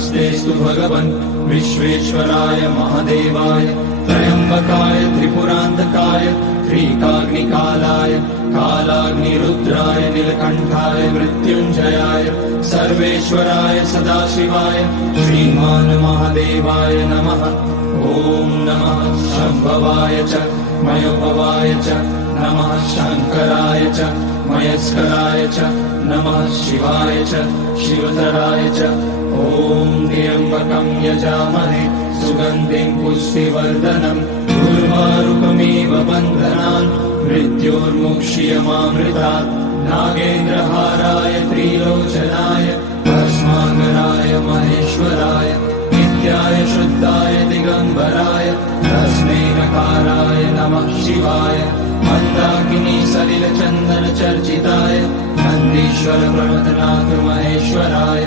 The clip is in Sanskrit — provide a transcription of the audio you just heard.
नमस्तेस्तु भगवन् विश्वेश्वराय महादेवाय त्र्यम्बकाय त्रिपुरान्तकाय त्रिकाग्निकालाय कालाग्निरुद्राय नीलकण्ठाय मृत्युञ्जयाय सर्वेश्वराय सदाशिवाय श्रीमान् महादेवाय नमः। ॐ नमः शम्भवाय च मयोभवाय च नमः शङ्कराय च मयस्कराय च नमः शिवाय च शिवतराय च। ॐ त्र्यम्बकं यजामहे सुगन्धिं पुष्टिवर्धनम् उर्वारुकमिव बन्धनान् मृत्योर्मुक्ष्यमामृतात्। नागेन्द्रहाराय त्रिलोचनाय भस्माङ्गराय महेश्वराय नित्याय शुद्धाय दिगम्बराय तस्मै नकाराय नमः शिवाय। मन्दाकिनी सलिलचन्दन चर्चिताय नन्दीश्वर प्रमथनाथ महेश्वराय